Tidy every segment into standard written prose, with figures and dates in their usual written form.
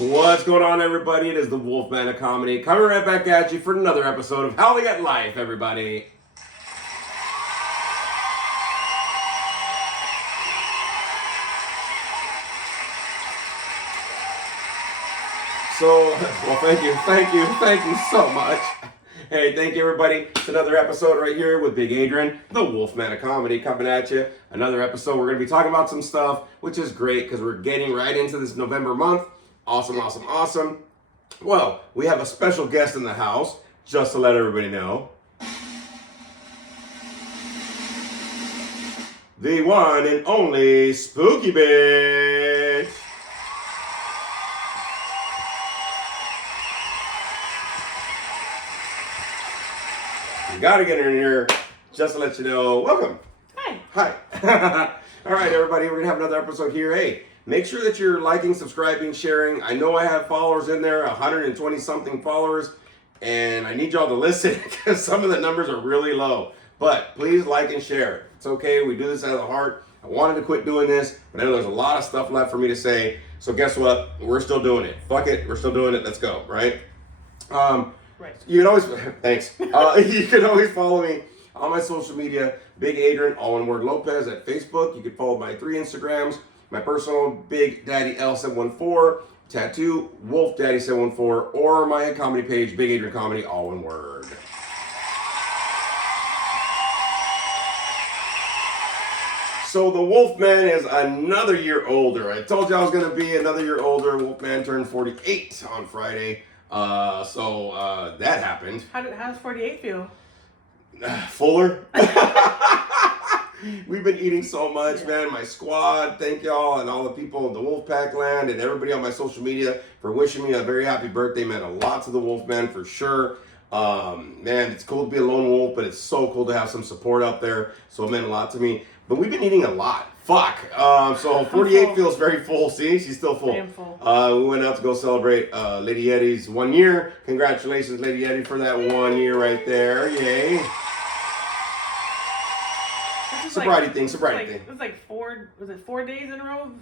What's going on, everybody? It is the Wolfman of Comedy coming right back at you for another episode of Howling at Life, everybody. So, well, thank you so much. Hey, thank you, everybody. It's another episode right here with Big Adrian, the Wolfman of Comedy, coming at you. Another episode. We're going to be talking about some stuff, which is great because we're getting right into this November month. Awesome. Well, we have a special guest in the house, just to let everybody know. The one and only Spooky Bitch. You gotta get her in here just to let you know. Welcome. Hi. All right, everybody, we're gonna have another episode here. Hey, make sure that you're liking, subscribing, sharing. I know I have followers in there, 120 something followers, and I need y'all to listen because some of the numbers are really low. But please like and share. It's okay. We do this out of the heart. I wanted to quit doing this, but I know there's a lot of stuff left for me to say. So guess what? We're still doing it. Fuck it. We're still doing it. Let's go. Right? Right. You can always, thanks. You can always follow me on my social media, Big Adrian, all one word Lopez at Facebook. You can follow my 3 Instagrams, my personal Big Daddy L714, tattoo Wolf Daddy 714, or my comedy page, Big Adrian Comedy, all one word. So the Wolfman is another year older. I told you I was going to be another year older. Wolfman turned 48 on Friday. So that happened. How does 48 feel? Fuller. We've been eating so much, man. My squad, thank y'all, and all the people in the Wolfpack land and everybody on my social media for wishing me a very happy birthday. Meant a lot to the Wolfman for sure. Man, it's cool to be a lone wolf, but it's so cool to have some support out there. So it meant a lot to me. But we've been eating a lot. Fuck. So 48 feels very full. See, she's still full. I am full. We went out to go celebrate Lady Yeti's 1 year. Congratulations, Lady Yeti, for that 1 year right there. Yay. Sobriety thing. It was like 4 days in a row of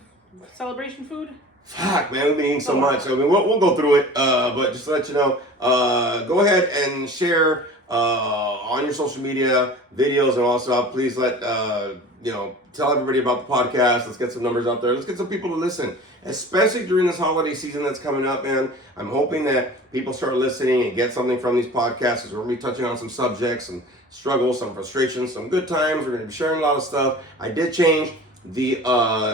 celebration food? Fuck, man, we've been eating so much. I mean, we'll go through it, but just to let you know, go ahead and share on your social media videos, and also please let tell everybody about the podcast. Let's get some numbers out there. Let's get some people to listen, especially during this holiday season that's coming up, man. I'm hoping that people start listening and get something from these podcasts, because we're going to be touching on some subjects, some struggles, some frustrations, some good times. We're going to be sharing a lot of stuff. I did change the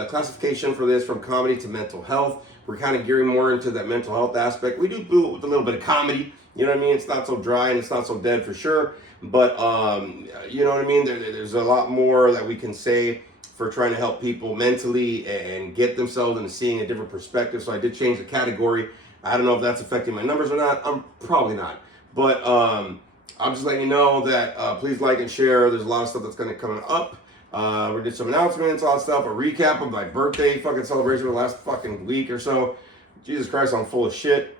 classification for this from comedy to mental health. We're kind of gearing more into that mental health aspect. We do it with a little bit of comedy. You know what I mean? It's not so dry and it's not so dead for sure. But you know what I mean? There's a lot more that we can say for trying to help people mentally and get themselves into seeing a different perspective. So I did change the category. I don't know if that's affecting my numbers or not. I'm probably not. But I'm just letting you know that please like and share. There's a lot of stuff that's going to come up. We did some announcements, all that stuff, a recap of my birthday fucking celebration for the last fucking week or so. Jesus Christ, I'm full of shit.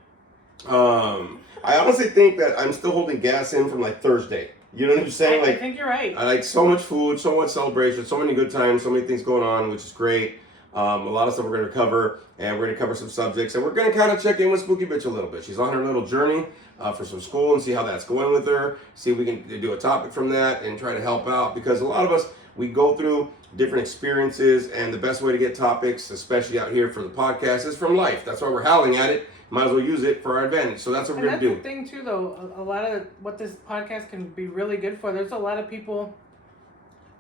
I honestly think that I'm still holding gas in from like Thursday. You know what I'm saying? I think you're right. I like so much food, so much celebration, so many good times, so many things going on, which is great. A lot of stuff we're going to cover, and we're going to cover some subjects, and we're going to kind of check in with Spooky Bitch a little bit. She's on her little journey for some school and see how that's going with her, see if we can do a topic from that and try to help out, because a lot of us, we go through different experiences, and the best way to get topics, especially out here for the podcast, is from life. That's why we're howling at it. Might as well use it for our advantage. So that's what we're going to do. That's the thing, too, though. A lot of what this podcast can be really good for, there's a lot of people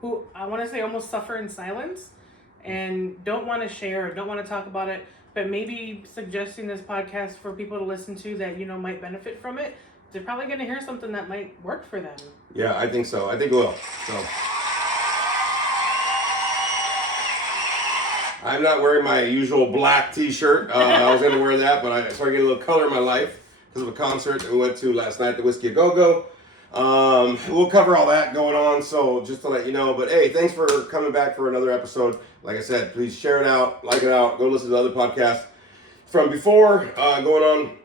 who, I want to say, almost suffer in silence and don't want to share or don't want to talk about it, but maybe suggesting this podcast for people to listen to that, might benefit from it, they're probably going to hear something that might work for them. Yeah, I think so. I think it will. So I'm not wearing my usual black t-shirt. I was going to wear that, but I started getting a little color in my life because of a concert that we went to last night at the Whiskey A Go-Go. We'll cover all that going on, so just to let you know. But hey, thanks for coming back for another episode. Like I said, please share it out, like it out, go listen to other podcasts from before going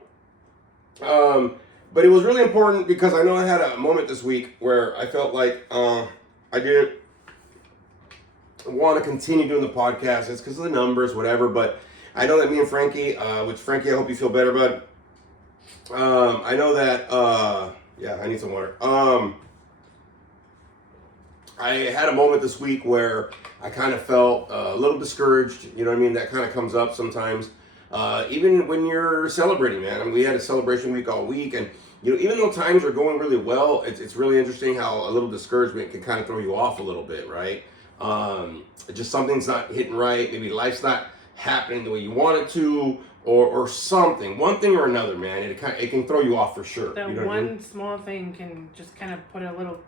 on. But it was really important because I know I had a moment this week where I felt like I didn't want to continue doing the podcast. It's because of the numbers, whatever. But I know that me and Frankie, which Frankie, I hope you feel better, bud. I know that, yeah, I need some water. I had a moment this week where I kind of felt a little discouraged. You know what I mean? That kind of comes up sometimes. Even when you're celebrating, man. I mean, we had a celebration week all week, and even though times are going really well, it's really interesting how a little discouragement can kind of throw you off a little bit, right? Just something's not hitting right. Maybe life's not happening the way you want it to, or something, one thing or another, man. It can throw you off for sure. That you know one small thing can just kind of put a little,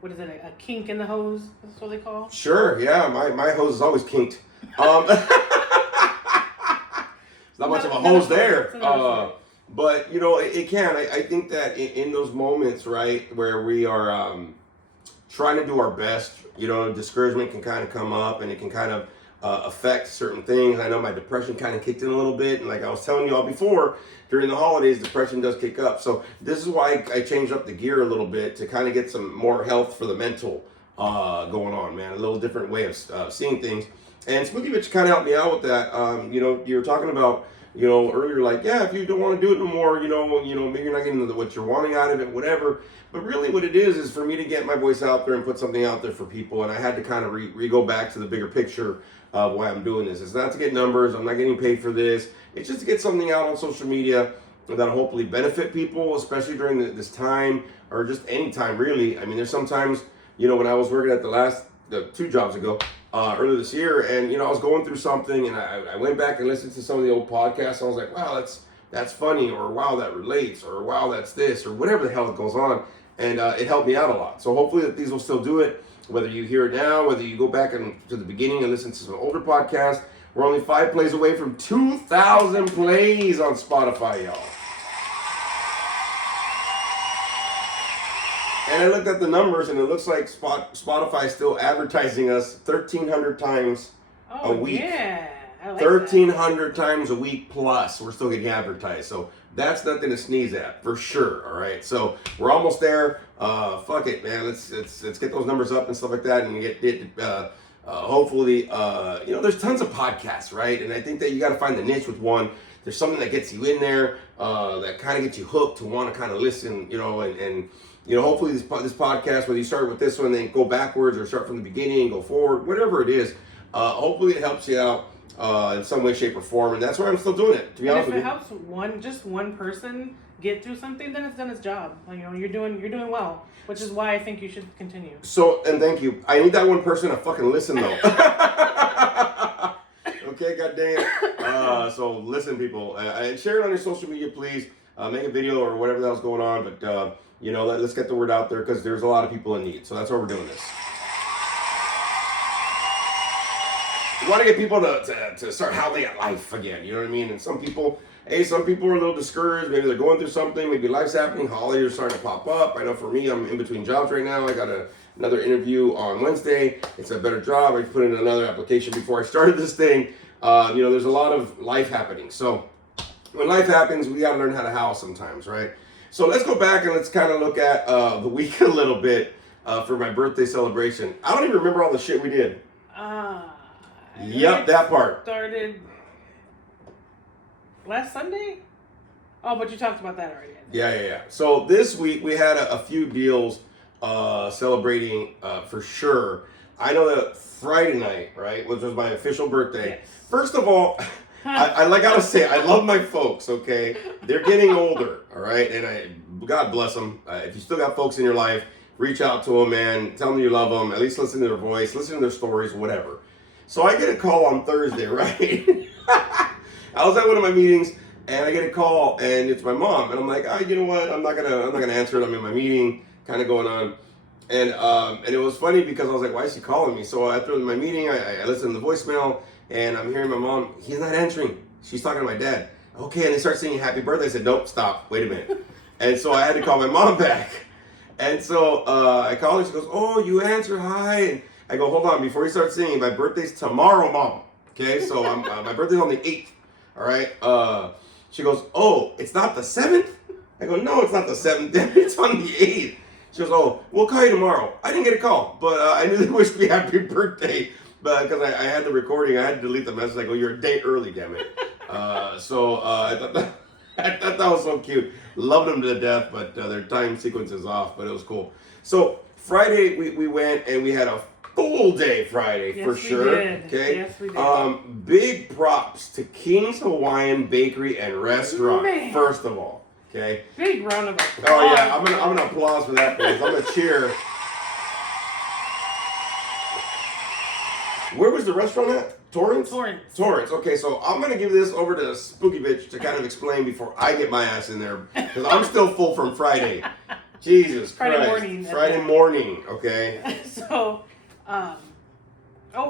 what is it, a kink in the hose? That's what they call. Sure, yeah. My hose is always kinked. It's not much of a hose there. But it can. I think that in those moments, right, where we are trying to do our best, discouragement can kind of come up, and it can kind of affect certain things. I know my depression kind of kicked in a little bit, and like I was telling you all before, during the holidays, depression does kick up. So this is why I changed up the gear a little bit to kind of get some more health for the mental going on, man. A little different way of seeing things. And Smoothie Bitch kind of helped me out with that. You were talking about, earlier, like, yeah, if you don't want to do it no more, maybe you're not getting what you're wanting out of it, whatever. But really what it is for me to get my voice out there and put something out there for people. And I had to kind of go back to the bigger picture of why I'm doing this. It's not to get numbers. I'm not getting paid for this. It's just to get something out on social media that'll hopefully benefit people, especially during this time, or just any time, really. I mean, there's sometimes, when I was working at the 2 jobs ago, earlier this year, and I was going through something, and I went back and listened to some of the old podcasts. And I was like, wow, that's funny, or wow, that relates, or wow, that's this, or whatever the hell goes on, and it helped me out a lot. So hopefully that these will still do it, whether you hear it now, whether you go back to the beginning and listen to some older podcasts. We're only 5 plays away from 2,000 plays on Spotify, y'all. And I looked at the numbers, and it looks like Spotify is still advertising us 1,300 times a week. Yeah, I like 1,300 times a week plus. We're still getting advertised, so that's nothing to sneeze at for sure. All right, so we're almost there. Fuck it, man. Let's get those numbers up and stuff like that, and get it. Hopefully, there's tons of podcasts, right? And I think that you got to find the niche with one. There's something that gets you in there, that kind of gets you hooked to want to kind of listen, and hopefully this podcast, whether you start with this one, then go backwards, or start from the beginning and go forward, whatever it is, hopefully it helps you out in some way, shape, or form. And that's why I'm still doing it, to be honest with you. If it helps just one person get through something, then it's done its job. You're doing well, which is why I think you should continue. So, and thank you. I need that one person to fucking listen, though. Okay, god dang it. So listen, people, and share it on your social media, please. Make a video or whatever the hell's going on, but let's get the word out there, because there's a lot of people in need. So that's why we're doing this. We want to get people to start howling at life again. You know what I mean? And some people are a little discouraged. Maybe they're going through something. Maybe life's happening. Holidays are starting to pop up. I know for me, I'm in between jobs right now. I got another interview on Wednesday. It's a better job. I put in another application before I started this thing. There's a lot of life happening. So when life happens, we got to learn how to howl sometimes, right? So let's go back and let's kind of look at the week a little bit for my birthday celebration. I don't even remember all the shit we did. Yep, that part. Started last Sunday? Oh, but you talked about that already. Yeah. So this week we had a few deals celebrating for sure. I know that Friday night, right, which was my official birthday. Yes. First of all, I gotta say, I love my folks, okay? They're getting older, all right? And God bless them. If you still got folks in your life, reach out to them, man. Tell them you love them. At least listen to their voice, listen to their stories, whatever. So I get a call on Thursday, right? I was at one of my meetings, and I get a call, and it's my mom, and I'm like, you know what? I'm not gonna answer it. I'm in my meeting, kind of going on, and it was funny because I was like, why is she calling me? So after my meeting, I listened to the voicemail, and I'm hearing my mom. He's not answering. She's talking to my dad. Okay, and they start singing Happy Birthday. I said, nope, stop. Wait a minute. And so I had to call my mom back. And so I call her. She goes, oh, you answer, hi. And I go, hold on, before you start singing, my birthday's tomorrow, Mom. Okay, so my birthday's on the 8th, all right? She goes, oh, it's not the 7th? I go, no, it's not the 7th, it's on the 8th. She goes, oh, we'll call you tomorrow. I didn't get a call, but I knew they wished me happy birthday, but because I had the recording, I had to delete the message. I go, you're a day early, damn it. I thought that was so cute. Loved them to death, but their time sequence is off. But it was cool. So Friday we went and we had a full day Friday Yes, for we sure. did. Okay. Yes, we did. Big props to King's Hawaiian Bakery and Restaurant. Man. First of all, okay. Big round of applause. Oh yeah, I'm gonna applause for that, please. I'm gonna cheer. Where was the restaurant at? Torrance? Torrance. Okay, so I'm going to give this over to Spooky Bitch to kind of explain before I get my ass in there. Because I'm still full from Friday. Jesus Friday Christ. morning. Friday morning, okay? So,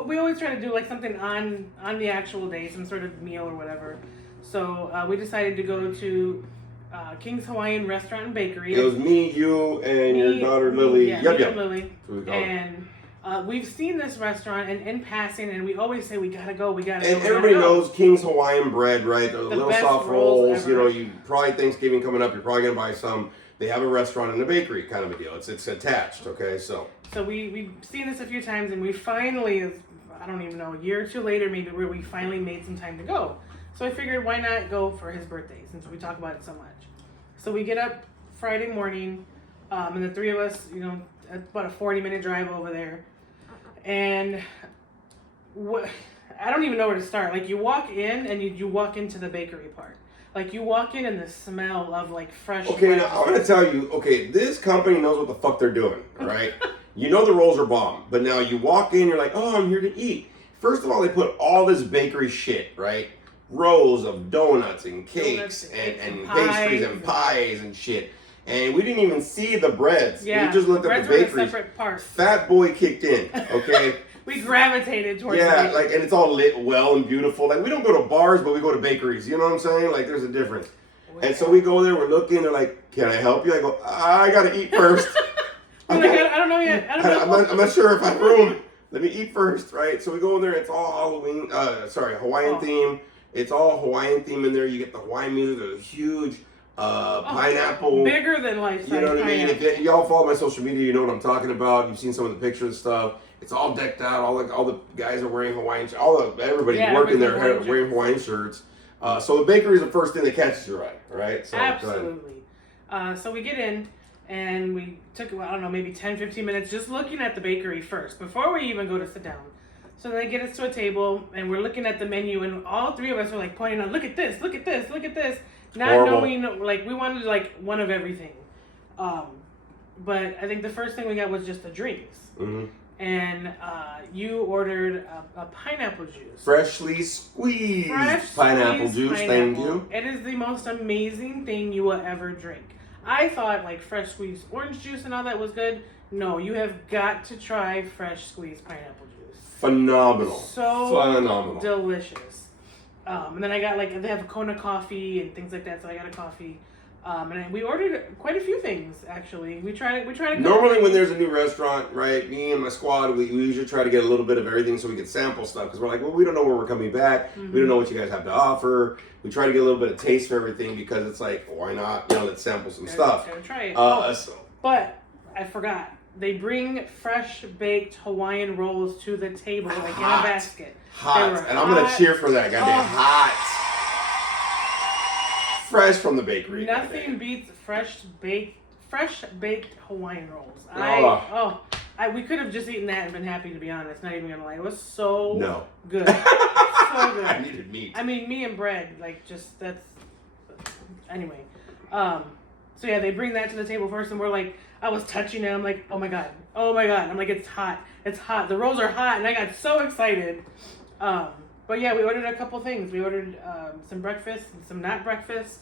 we always try to do like something on the actual day, some sort of meal or whatever. So we decided to go to King's Hawaiian Restaurant and Bakery. It was me, you, and your daughter Lily. Yeah, yep, me yep. and Lily. And we've seen this restaurant and in passing, and we always say we gotta go, we gotta go. And everybody knows King's Hawaiian bread, right? The little best soft rolls rolls. You know, you probably Thanksgiving coming up, you're probably gonna buy some. They have a restaurant and a bakery, kind of a deal. It's attached, okay? So we've seen this a few times, and we finally, I don't even know, a year or two later maybe, where we finally made some time to go. So I figured, why not go for his birthday, since we talk about it so much. So we get up Friday morning, and the three of us, you know, about a 40-minute drive over there. And I don't even know where to start. Like, you walk in, and you walk into the bakery part. Like, you walk in and the smell of, like, fresh okay, bread. now I'm going to tell you, okay, this company knows what the fuck they're doing, right? You know the rolls are bomb, but now you walk in, you're like, oh, I'm here to eat. First of all, they put all this bakery shit, right? Rows of donuts and cakes and pastries and pies and shit. And we didn't even see the breads. Yeah, we just looked at the bakery. Separate parts. Fat boy kicked in, okay? We gravitated towards yeah, like, and it's all lit well and beautiful. Like, we don't go to bars, but we go to bakeries. You know what I'm saying? Like, there's a difference. And so we go there, we're looking, they're like, can I help you? I go, I gotta eat first. I'm like, I don't know yet. I'm not sure if I have room. Let me eat first, right? So we go in there, it's all Halloween, Hawaiian theme. It's all Hawaiian theme in there. You get the Hawaiian music, there's a huge pineapple. Bigger than life. You know what I mean? If y'all follow my social media, you know what I'm talking about. You've seen some of the pictures and stuff. It's all decked out. All the guys are wearing Hawaiian shirts. Everybody working there wearing Hawaiian shirts. So the bakery is the first thing that catches your eye, right? So, absolutely. So we get in, and we took, I don't know, maybe 10, 15 minutes just looking at the bakery first, before we even go to sit down. So they get us to a table, and we're looking at the menu, and all three of us are like pointing out, look at this, look at this, look at this. Not knowing, like, we wanted, like, one of everything. But I think the first thing we got was just the drinks. Mm-hmm. And you ordered a pineapple juice. Freshly squeezed pineapple juice, thank you. It is the most amazing thing you will ever drink. I thought, like, fresh squeezed orange juice and all that was good. No, you have got to try fresh squeezed pineapple juice. Phenomenal. So phenomenal. Delicious. And then I got, like, they have Kona coffee and things like that, so I got a coffee. And we ordered quite a few things, actually. We try to normally when there's a new restaurant, right, me and my squad, we usually try to get a little bit of everything so we can sample stuff, because we're like, well, we don't know where we're coming back. Mm-hmm. We don't know what you guys have to offer. We try to get a little bit of taste for everything, because it's like, why not? You know, let's sample some stuff. Gotta try it. But I forgot. They bring fresh baked Hawaiian rolls to the table, like in a basket. Hot. And I'm going to cheer for that. Goddamn hot. Fresh from the bakery. Nothing beats fresh baked Hawaiian rolls. We could have just eaten that and been happy, to be honest. Not even gonna lie, it was so good. So good. I needed meat. I mean, me and bread, like, just that's. Anyway, so yeah, they bring that to the table first, and we're like, I was touching it. I'm like, oh my god. I'm like, it's hot. The rolls are hot, and I got so excited. But yeah, we ordered a couple things. We ordered some breakfast and some not breakfast.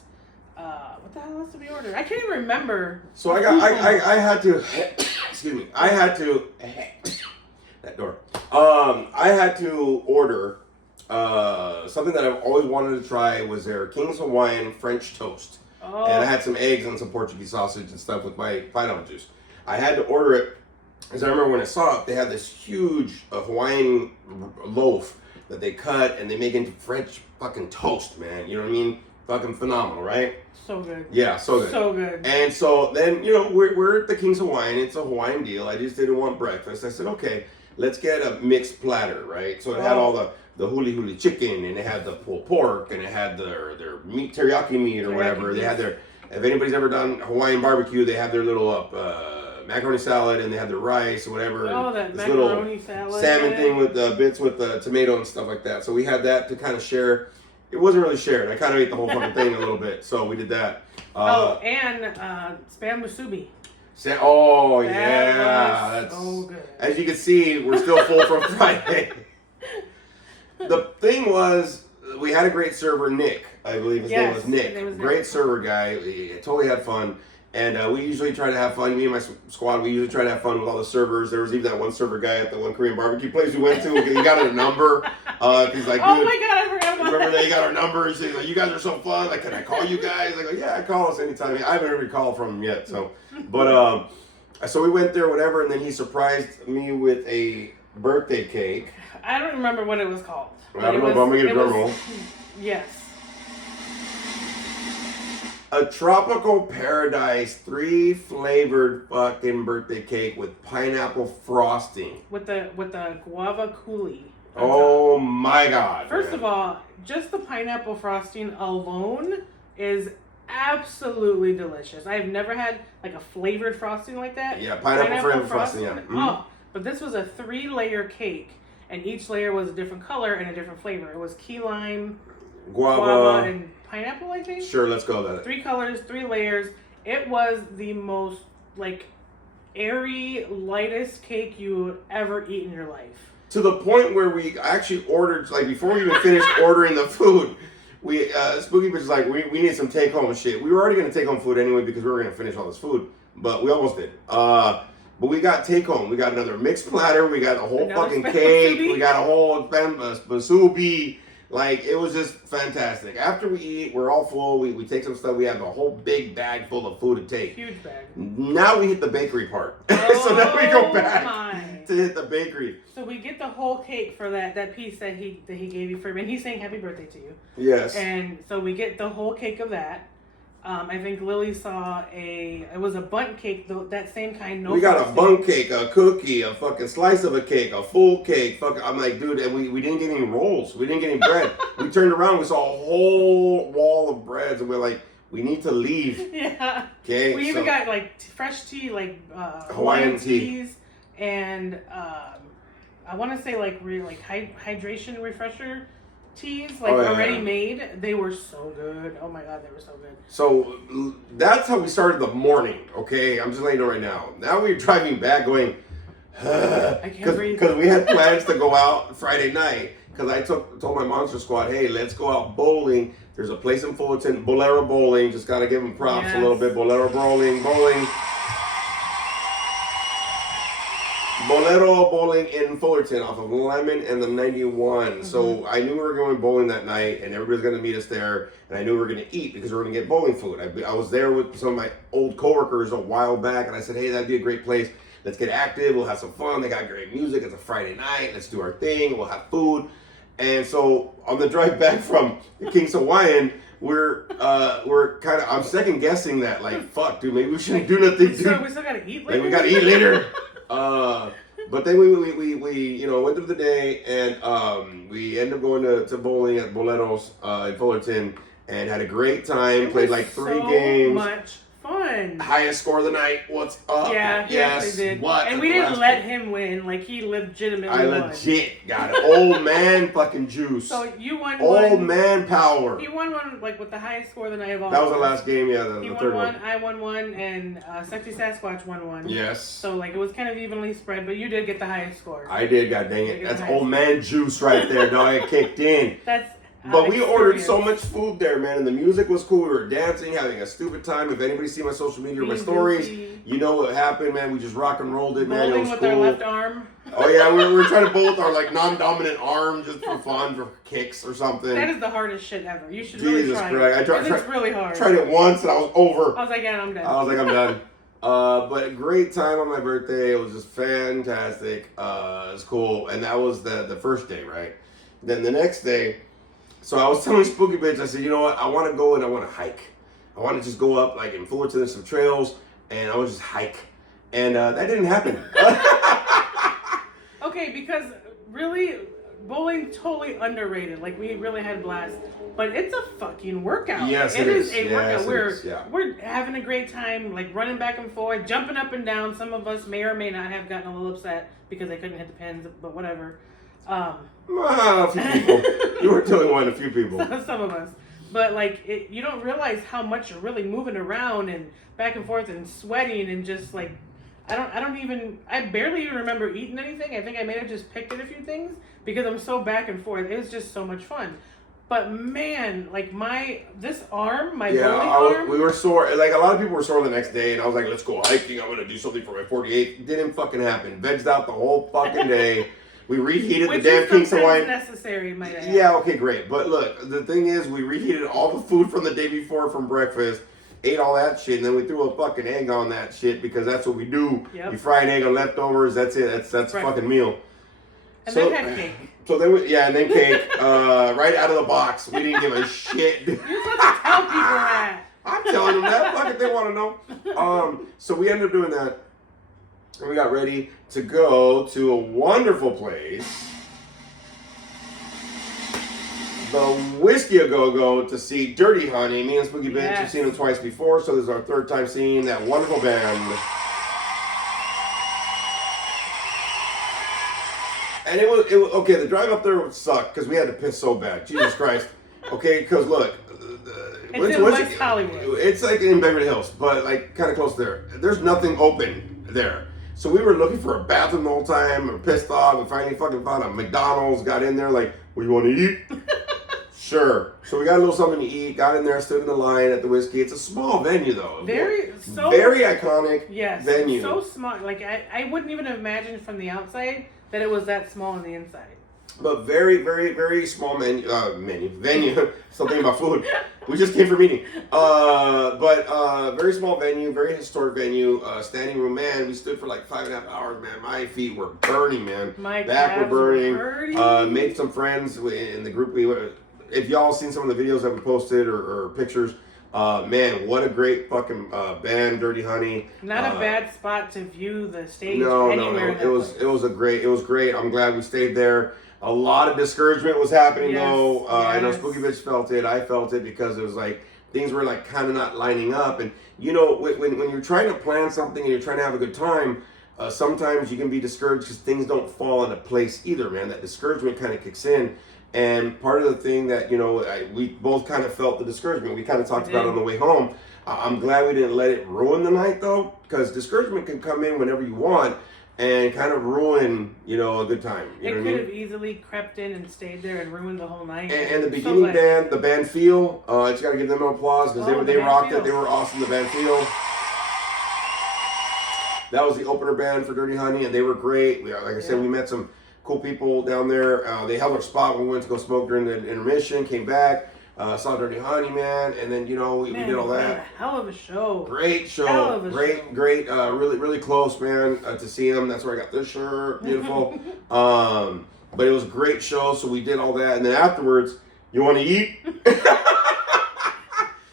What the hell else did we order? I can't even remember. So I had to, excuse me. I had to, that door. I had to order something that I've always wanted to try was their King's Hawaiian French toast. Oh. And I had some eggs and some Portuguese sausage and stuff with my pineapple juice. I had to order it because I remember when I saw it, they had this huge Hawaiian loaf that they cut and they make into French fucking toast, man. You know what I mean? Fucking phenomenal, right? So good. Yeah, so good. So good. And so then, you know, we're at the King's Hawaiian. It's a Hawaiian deal. I just didn't want breakfast. I said, okay, let's get a mixed platter, right? So it had all the the huli huli chicken, and they had the pulled pork, and they had their meat teriyaki meat or whatever. They had their, if anybody's ever done Hawaiian barbecue, they have their little macaroni salad, and they have their rice or whatever. Oh, that this macaroni salad. Salmon thing with bits with tomato and stuff like that. So we had that to kind of share. It wasn't really shared. I kind of ate the whole fucking thing a little bit. So we did that. And spam musubi. Oh, that yeah. Was so good. As you can see, we're still full from Friday. The thing was, we had a great server, Nick. I believe his name was Nick. Great server guy. We totally had fun. And we usually try to have fun. Me and my squad, we usually try to have fun with all the servers. There was even that one server guy at the one Korean barbecue place we went to. He got a number. He's like, oh my God, I forgot about remember that. they got our numbers. He's like, you guys are so fun. Like, can I call you guys? I go, yeah, call us anytime. I haven't heard a call from him yet. So, but so we went there, whatever, and then he surprised me with a birthday cake. I don't remember what it was called. I don't know, but I'm gonna get a drum roll. Yes. A tropical paradise 3 flavored fucking birthday cake with pineapple frosting. With the guava coulis. Oh my God. First of all, just the pineapple frosting alone is absolutely delicious. I've never had like a flavored frosting like that. Yeah, pineapple frosting, yeah. Mm-hmm. Oh, but this was a 3-layer cake, and each layer was a different color and a different flavor. It was key lime, guava, and pineapple, I think. Sure, let's go with that. 3 colors, 3 layers. It was the most like airy, lightest cake you would ever eat in your life. To the point where we actually ordered, like before we even finished ordering the food, we Spooky Bitch was like, we need some take home shit. We were already gonna take home food anyway because we were gonna finish all this food, but we almost did. But we got take home. We got another mixed platter. We got a whole fucking cake. We got a whole masubi. Like, it was just fantastic. After we eat, we're all full. We take some stuff. We have a whole big bag full of food to take. Huge bag. Now we hit the bakery part. Oh, so now we go back to hit the bakery. So we get the whole cake for that piece that he gave you for me. And he's saying happy birthday to you. Yes. And so we get the whole cake of that. I think Lily saw it was a bundt cake, that same kind. No, we got a bundt cake, a cookie, a fucking slice of a cake, a full cake. I'm like, dude, and we didn't get any rolls. We didn't get any bread. We turned around, we saw a whole wall of breads, and we're like, we need to leave. Yeah. Okay. We even got like fresh tea, like Hawaiian teas, and I want to say like hydration refresher teas, like already made. They were so good. Oh my God, they were so good. So that's how we started the morning. Okay, I'm just letting you know right now. Now we're driving back, going. I can't breathe. Because we had plans to go out Friday night. Because I told my Monster Squad, hey, let's go out bowling. There's a place in Fullerton, Bolero Bowling. Just gotta give them props a little bit. Bolero Bowling. Bolero Bowling in Fullerton off of Lemon and the 91. Mm-hmm. So I knew we were going bowling that night, and everybody's going to meet us there, and I knew we were going to eat because we were going to get bowling food. I was there with some of my old coworkers a while back, and I said, hey, that'd be a great place. Let's get active. We'll have some fun. They got great music. It's a Friday night. Let's do our thing. We'll have food. And so on the drive back from the King's Hawaiian, we're kind of, I'm second guessing that, like, fuck, dude, maybe we shouldn't do nothing, dude. We still got to eat later? Maybe we got to eat later. But then we went through the day, and we ended up going to bowling at Bolero's in Fullerton, and had a great time. Played like 3 games. So much fun. Highest score of the night. What's up? Yeah, yes. They did. What? And we didn't let him win. Like, he legitimately won. I legit got it. Old man fucking juice. So you won Old man power. He won one, like, with the highest score of the night of all. That was the last game, yeah, the he third won one. I won one, and Sexy Sasquatch won one. Yes. So, like, it was kind of evenly spread, but you did get the highest score. I did, god dang it. That's old man juice right there, dog. It kicked in. That's But we ordered so much food there, man, and the music was cool. We were dancing, having a stupid time. If anybody see my social media or my stories, you know what happened, man. We just rock and rolled it, man. It was with cool. our left arm. Oh yeah, we were trying to bowl with our like non-dominant arm just for fun, for kicks or something. That is the hardest shit ever. You should really try Christ. it. It's really hard. Tried it once and I was over. I was like, yeah, I'm done. I'm done. But a great time on my birthday. It was just fantastic. It was cool, and that was the first day, right? Then the next day. So I was telling Spooky Bitch, I said, you know what, I want to go and I want to hike. I want to just go up like in Fullerton, there's some trails, and I would just hike. And that didn't happen. Okay, because really, bowling totally underrated. Like we really had a blast, but it's a fucking workout. Yes, it is a yes, workout. We're having a great time, like running back and forth, jumping up and down. Some of us may or may not have gotten a little upset because they couldn't hit the pins, but whatever. Well, a few people. You were telling one, a few people. Some of us. But like, you don't realize how much you're really moving around and back and forth and sweating and just like, I barely even remember eating anything. I think I may have just picked at a few things because I'm so back and forth. It was just so much fun. But man, like my bowling arm. We were sore. Like a lot of people were sore the next day, and I was like, "Let's go hiking. I'm gonna do something for my 48th." Didn't fucking happen. Vegged out the whole fucking day. We reheated the damn pizza wine. Necessary, might I add. Yeah, okay, great. But look, the thing is, we reheated all the food from the day before from breakfast, ate all that shit, and then we threw a fucking egg on that shit because that's what we do. Yep. You fry an egg on leftovers. That's it. That's a fucking meal. And then had cake. So then and then cake, right out of the box. We didn't give a shit. You're supposed to tell people that. I'm telling them that. Fuck it, they want to know. So we ended up doing that, and we got ready to go to a wonderful place, the Whiskey A Go Go, to see Dirty Honey. Me and Spooky Bitch have seen them twice before, so this is our third time seeing that wonderful band. And it was okay. The drive up there would suck because we had to piss so bad. Jesus Christ. Okay, because look, it's in West Hollywood. It's like in Beverly Hills, but like kind of close there. There's nothing open there, so we were looking for a bathroom the whole time. We were pissed off. We finally fucking found a McDonald's. Got in there like, "What do you want to eat?" Sure. So we got a little something to eat. Got in there, stood in the line at the Whiskey. It's a small venue though. Very iconic. Yes. Venue. So small. Like I wouldn't even have imagined from the outside that it was that small on the inside. But very, very, very small venue. Something about food. We just came for meeting. But very small venue, very historic venue. Standing room, man. We stood for like 5.5 hours, man. My feet were burning, man. My back were burning. Made some friends in the group. If y'all seen some of the videos that we posted or pictures. Man, what a great fucking band, Dirty Honey. Not a bad spot to view the stage. No. It was great. I'm glad we stayed there. A lot of discouragement was happening though. I know Spooky Bitch felt it. I felt it because it was like things were like kind of not lining up. And you know, when you're trying to plan something and you're trying to have a good time, sometimes you can be discouraged because things don't fall into place either, man. That discouragement kind of kicks in. And part of the thing that, you know, we both kind of felt the discouragement. We kind of talked about it on the way home. I'm glad we didn't let it ruin the night, though, because discouragement can come in whenever you want and kind of ruin, you know, a good time. You know what I mean? It could have easily crept in and stayed there and ruined the whole night. And the beginning band, the band Feel, I just got to give them an applause because they rocked it. They were awesome, the band Feel. That was the opener band for Dirty Honey, and they were great. Like I said, we met some cool people down there. They held our spot when we went to go smoke during the intermission, came back, saw Dirty Honey, man, and then, you know, we did all that. A hell of a show. Great show. Great, really, really close, man, to see them. That's where I got this shirt. Beautiful. But it was a great show, so we did all that. And then afterwards, you want to eat?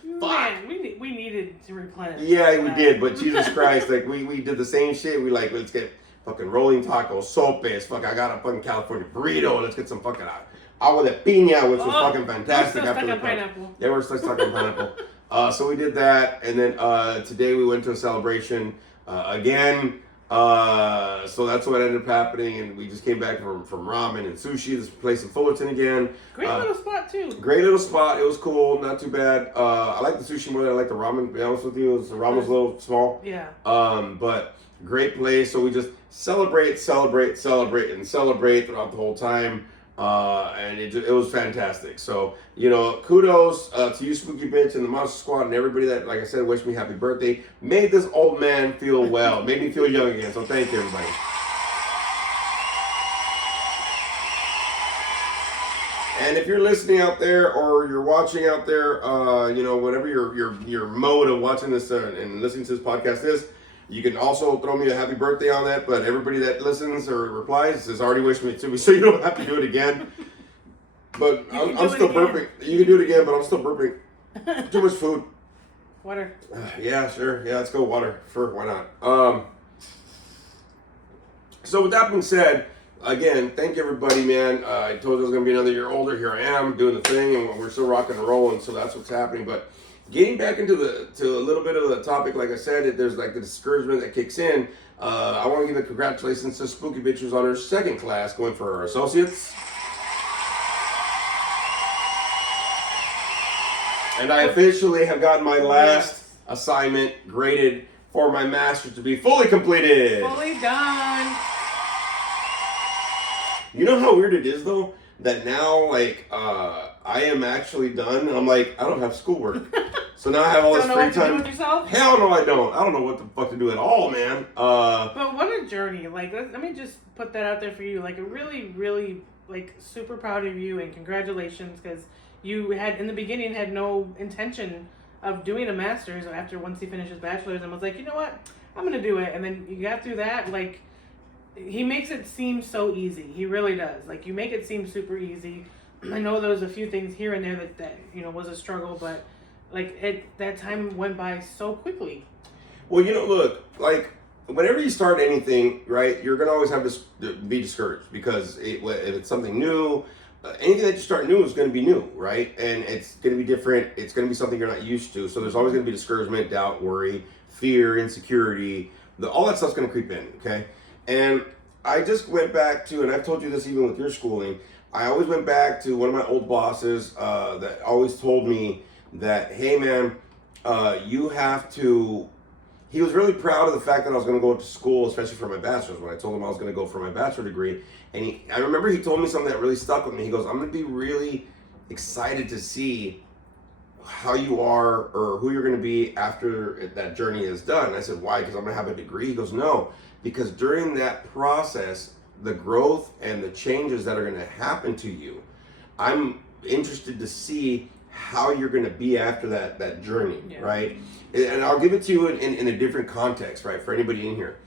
Man, we needed to replenish. Yeah, we did, but Jesus Christ, like, we did the same shit. We like, let's get fucking rolling tacos, sopes. Fuck, I got a fucking California burrito. Let's get some fucking agua de piña, which was fucking fantastic. We're still stuck on pineapple. Yeah, we're still stuck on pineapple. So we did that, and then today we went to a celebration again. So that's what ended up happening, and we just came back from ramen and sushi. This place in Fullerton again. Great little spot too. Great little spot. It was cool, not too bad. I like the sushi more than I like the ramen. To be honest with you, the ramen was a little small. Yeah. But great place. So we just celebrate throughout the whole time. And it was fantastic. So, you know, kudos to you, Spooky Bitch, and the Monster Squad, and everybody that, like I said, wished me happy birthday. Made this old man feel well. Made me feel young again. So thank you, everybody. And if you're listening out there or you're watching out there, you know, whatever your mode of watching this and listening to this podcast is, you can also throw me a happy birthday on that, but everybody that listens or replies has already wished me to me, so you don't have to do it again. But I'm still burping. You can do it again, but I'm still burping. Too much food. Water. Yeah, sure. Yeah, let's go water. Sure, why not? So with that being said, again, thank everybody, man. I told you I was going to be another year older. Here I am doing the thing, and we're still rocking and rolling, so that's what's happening. But getting back into a little bit of the topic, like I said, there's like the discouragement that kicks in. I want to give a congratulations to Spooky Bitch who's on her second class going for her associates. And I officially have gotten my last assignment graded for my master's to be fully completed. Fully done. You know how weird it is though? That now, like, I am actually done. And I'm like, I don't have schoolwork. So now I have all this free time. Don't know what to do with yourself? Hell no, I don't. I don't know what the fuck to do at all, man. But what a journey. Like, let me just put that out there for you. Like, a really, really, like, super proud of you and congratulations, because you had, in the beginning, had no intention of doing a master's after once he finished his bachelor's and was like, you know what? I'm going to do it. And then you got through that, like, he makes it seem so easy. He really does. Like, you make it seem super easy. I know there was a few things here and there that you know, was a struggle, but, like, that time went by so quickly. Well, you know, look, like, whenever you start anything, right, you're going to always have to be discouraged because if it's something new, anything that you start new is going to be new, right? And it's going to be different. It's going to be something you're not used to. So there's always going to be discouragement, doubt, worry, fear, insecurity. All that stuff's going to creep in, okay? And I just went back to, and I've told you this even with your schooling, I always went back to one of my old bosses that always told me that, hey man, you have to, he was really proud of the fact that I was going to go to school, especially for my bachelor's, when I told him I was going to go for my bachelor degree. And I remember he told me something that really stuck with me. He goes, I'm going to be really excited to see how you are or who you're going to be after that journey is done. And I said, why? Because I'm going to have a degree? He goes, no, because during that process, the growth and the changes that are going to happen to you, I'm interested to see how you're going to be after that journey, right? And I'll give it to you in a different context, right? For anybody in here,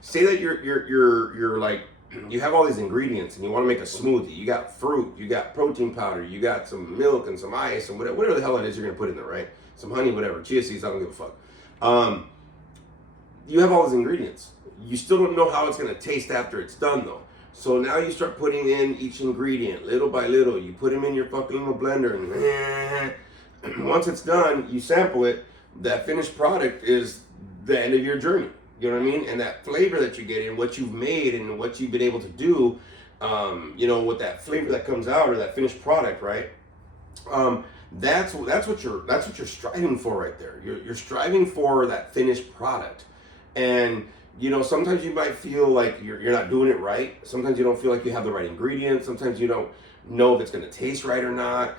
say that you're like, you have all these ingredients and you want to make a smoothie. You got fruit, you got protein powder, you got some milk and some ice and whatever the hell it is you're going to put in there, right? Some honey, whatever, chia seeds, I don't give a fuck. You have all these ingredients. You still don't know how it's going to taste after it's done though. So now you start putting in each ingredient little by little. You put them in your fucking little blender and once it's done, you sample it. That finished product is the end of your journey. You know what I mean? And that flavor that you get in what you've made and what you've been able to do, you know, with that flavor that comes out or that finished product, right? That's what you're striving for right there. You're striving for that finished product. And you know, sometimes you might feel like you're not doing it right. Sometimes you don't feel like you have the right ingredients. Sometimes you don't know if it's going to taste right or not.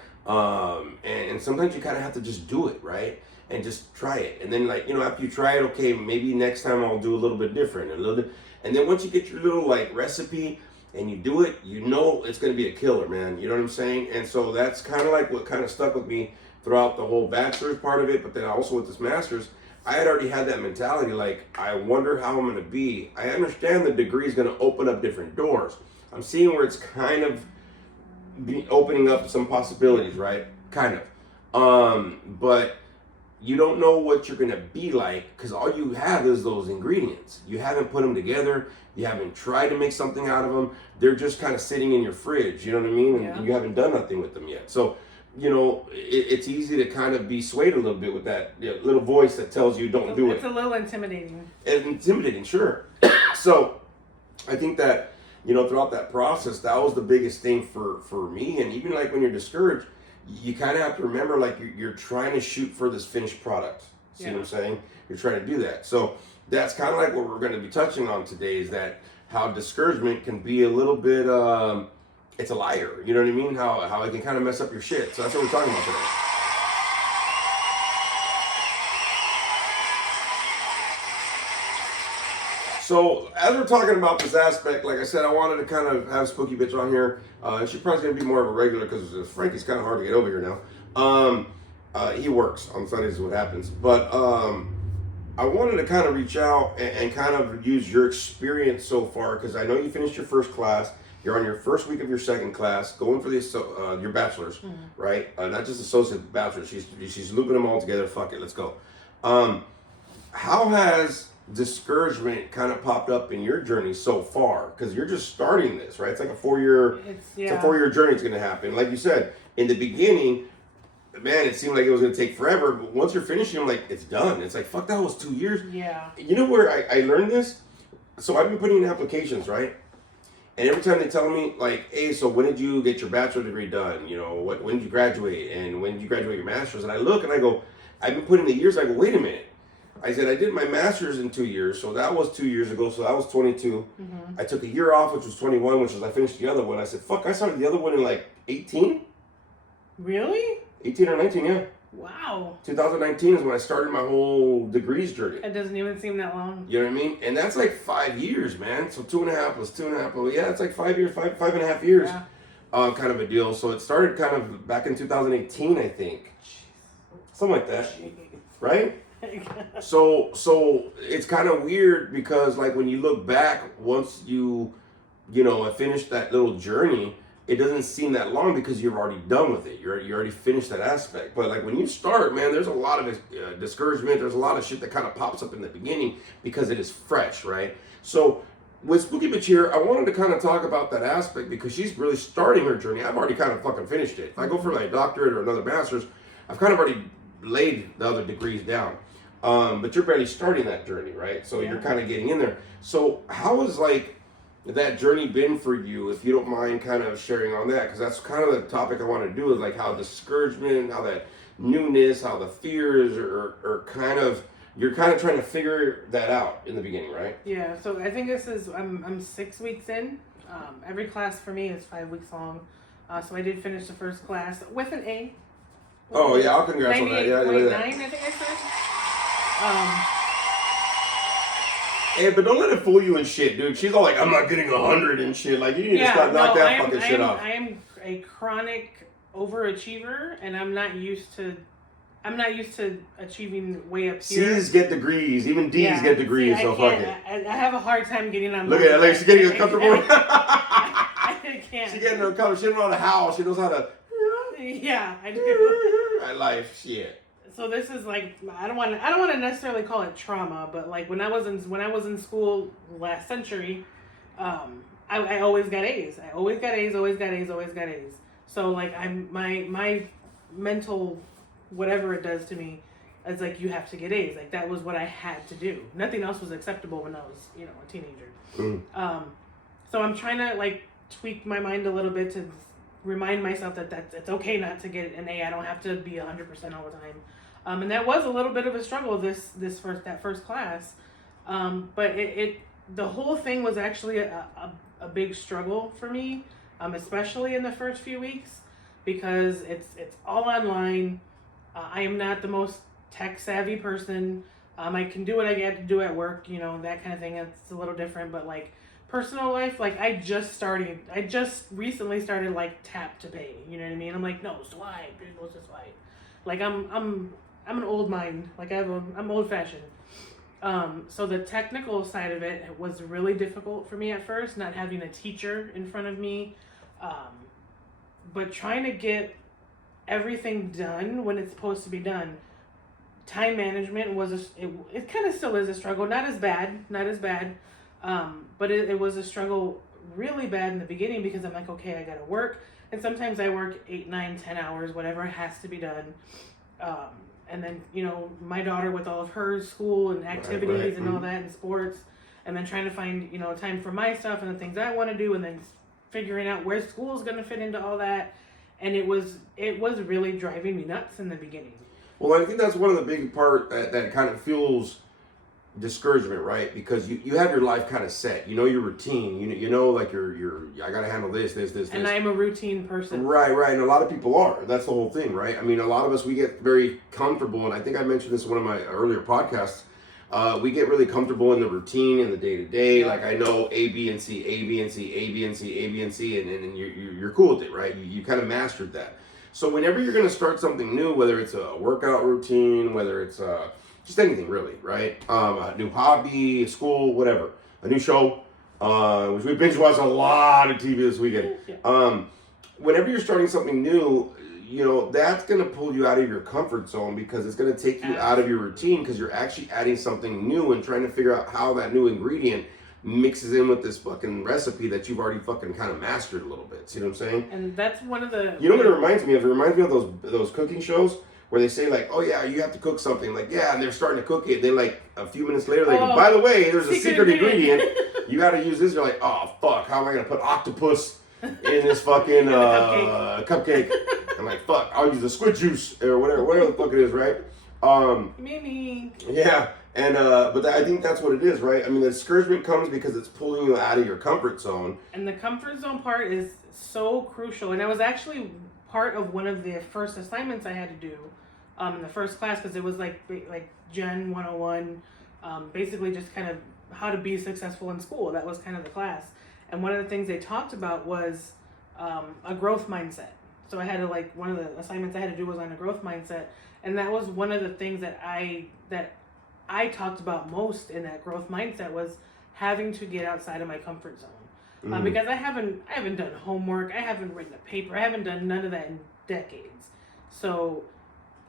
And sometimes you kind of have to just do it, right? And just try it. And then, like, you know, after you try it, okay, maybe next time I'll do a little bit different. And then once you get your little, like, recipe and you do it, you know it's going to be a killer, man. You know what I'm saying? And so that's kind of like what kind of stuck with me throughout the whole bachelor's part of it, but then also with this master's. I had already had that mentality, like, I wonder how I'm going to be. I understand the degree is going to open up different doors. I'm seeing where it's kind of opening up some possibilities, right? Kind of. But you don't know what you're going to be like because all you have is those ingredients. You haven't put them together. You haven't tried to make something out of them. They're just kind of sitting in your fridge, you know what I mean? And you haven't done nothing with them yet. So, you know, it's easy to kind of be swayed a little bit with that little voice that tells you don't do it. It's a little intimidating. Intimidating, sure. So I think that, you know, throughout that process, that was the biggest thing for me. And even like when you're discouraged, you kind of have to remember, like, you're trying to shoot for this finished product. See what I'm saying? You're trying to do that. So that's kind of like what we're going to be touching on today, is that how discouragement can be a little bit, it's a liar. You know what I mean? How it can kind of mess up your shit. So that's what we're talking about today. So as we're talking about this aspect, like I said, I wanted to kind of have Spooky Bitch on here. And she's probably going to be more of a regular because Frankie's kind of hard to get over here now. He works on Sundays is what happens. But I wanted to kind of reach out and kind of use your experience so far, because I know you finished your first class. You're on your first week of your second class, going for your bachelor's, right? Not just associate bachelor's. She's looping them all together. Fuck it, let's go. How has discouragement kind of popped up in your journey so far? Because you're just starting this, right? It's like a 4-year, it's a 4-year journey. It's going to happen. Like you said, in the beginning, man, it seemed like it was going to take forever. But once you're finishing, I'm like, it's done. It's like, fuck, that was 2 years. Yeah. You know where I learned this? So I've been putting in applications, right? And every time they tell me, like, hey, so when did you get your bachelor's degree done? You know, when did you graduate? And when did you graduate your master's? And I look and I go, I've been putting the years. I go, wait a minute. I said, I did my master's in 2 years. So that was 2 years ago. So that was 22. Mm-hmm. I took a year off, which was 21, which was I finished the other one. I said, fuck, I started the other one in like 18. Really? 18 or 19, yeah. Wow. 2019 is when I started my whole degrees journey. It doesn't even seem that long. You know what I mean? And that's like 5 years, man. So 2.5 plus 2.5. Well, yeah, it's like 5 years, 5.5 years, kind of a deal. So it started kind of back in 2018, I think. Something like that. Jeez. Right? So it's kind of weird because like when you look back, once you have finished that little journey, it doesn't seem that long because you're already done with it. You already finished that aspect. But like when you start, man, there's a lot of discouragement. There's a lot of shit that kind of pops up in the beginning because it is fresh, right? So with Spooky Bitch here, I wanted to kind of talk about that aspect because she's really starting her journey. I've already kind of fucking finished it. If I go for my doctorate or another master's, I've kind of already laid the other degrees down. But you're barely starting that journey, right? So you're kind of getting in there. So how has like that journey been for you, if you don't mind kind of sharing on that? Because that's kind of the topic I want to do, is like how discouragement, how that newness, how the fears are kind of, you're kind of trying to figure that out in the beginning, right? Yeah, so I think I'm 6 weeks in. Every class for me is 5 weeks long. So I did finish the first class with an A. Oh yeah, I'll congrats on that. Yeah, 98.9, I think I said. Hey, but don't let it fool you and shit, dude. She's all like, I'm not getting 100 and shit. Like, you need to stop, knock that fucking shit off. I am a chronic overachiever, and I'm not used to achieving way up here. C's get degrees, even D's get degrees. So fuck it. I have a hard time getting on. Look at her, like she's getting uncomfortable. I can't. She's getting uncomfortable. She doesn't know how to howl. She knows how to. Yeah, I do. I life shit. So this is like, I don't want to necessarily call it trauma, but like when I was in school last century, I always got A's. I always got A's. So like my mental, whatever it does to me, it's like, you have to get A's. Like that was what I had to do. Nothing else was acceptable when I was, a teenager. So I'm trying to like tweak my mind a little bit to remind myself that it's okay not to get an A. I don't have to be 100% all the time. And that was a little bit of a struggle that first class. But the whole thing was actually a big struggle for me, especially in the first few weeks, because it's all online. I am not the most tech savvy person. I can do what I get to do at work, that kind of thing. It's a little different, but like personal life, like I just recently started like tap to pay. You know what I mean? I'm like, no, swipe. You're supposed to swipe. Like I'm an old mind. Like I'm old fashioned. So the technical side of it was really difficult for me at first, not having a teacher in front of me, but trying to get everything done when it's supposed to be done. Time management it kind of still is a struggle. Not as bad. But it was a struggle really bad in the beginning because I'm like, okay, I gotta work. And sometimes I work 8, 9, 10 hours, whatever has to be done. And then, my daughter with all of her school and activities and all that and sports, and then trying to find, time for my stuff and the things I want to do, and then figuring out where school is going to fit into all that. And it was really driving me nuts in the beginning. Well, I think that's one of the big part that kind of fuels discouragement, right? Because you have your life kind of set, your routine, like I gotta handle this. And I'm a routine person. Right. And a lot of people are. That's the whole thing, right? I mean, a lot of us, we get very comfortable, and I think I mentioned this in one of my earlier podcasts. We get really comfortable in the routine, in the day-to-day. Like I know A, B, and C, A, B, and C, A, B, and C, A, B, and C, and you're cool with it, right? You kind of mastered that. So whenever you're going to start something new, whether it's a workout routine, whether it's just anything really, right? A new hobby, school, whatever. A new show, which we binge watched a lot of TV this weekend. Whenever you're starting something new, that's going to pull you out of your comfort zone because it's going to take you out of your routine because you're actually adding something new and trying to figure out how that new ingredient mixes in with this fucking recipe that you've already fucking kind of mastered a little bit. See what I'm saying? And that's one of the... You know what it reminds me of? It reminds me of those cooking shows where they say like, oh yeah, you have to cook something. Like, yeah, and they're starting to cook it. Then like a few minutes later, they go, by the way, there's a secret ingredient. You got to use this. You're like, oh fuck, how am I going to put octopus in this fucking cupcake? I'm like, fuck, I'll use the squid juice or whatever the fuck it is, right? Mimi. Yeah, and but I think that's what it is, right? I mean, the discouragement comes because it's pulling you out of your comfort zone. And the comfort zone part is so crucial. And I was actually part of one of the first assignments I had to do in the first class because it was like Gen 101, basically just kind of how to be successful in school. That was kind of the class. And one of the things they talked about was a growth mindset. So I had to one of the assignments I had to do was on a growth mindset, and that was one of the things that I talked about most in that growth mindset was having to get outside of my comfort zone, because I haven't done homework, I haven't written a paper, I haven't done none of that in decades. So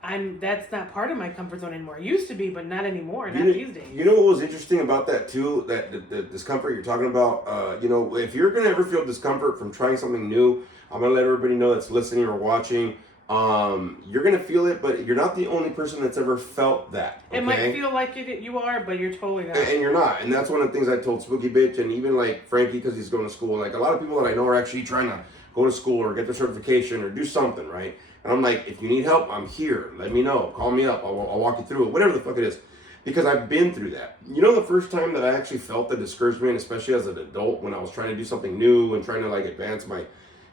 that's not part of my comfort zone anymore. It used to be, but not anymore. Not these days. You know what was interesting about that too? That the discomfort you're talking about. If you're gonna ever feel discomfort from trying something new, I'm gonna let everybody know that's listening or watching. You're gonna feel it, but you're not the only person that's ever felt that. Okay? It might feel like you are, but you're totally not. And you're not. And that's one of the things I told Spooky Bitch and even like Frankie because he's going to school. Like a lot of people that I know are actually trying to go to school or get their certification or do something, right? And I'm like, if you need help, I'm here. Let me know. Call me up. I'll walk you through it. Whatever the fuck it is. Because I've been through that. You know, the first time that I actually felt the discouragement, especially as an adult, when I was trying to do something new and trying to advance my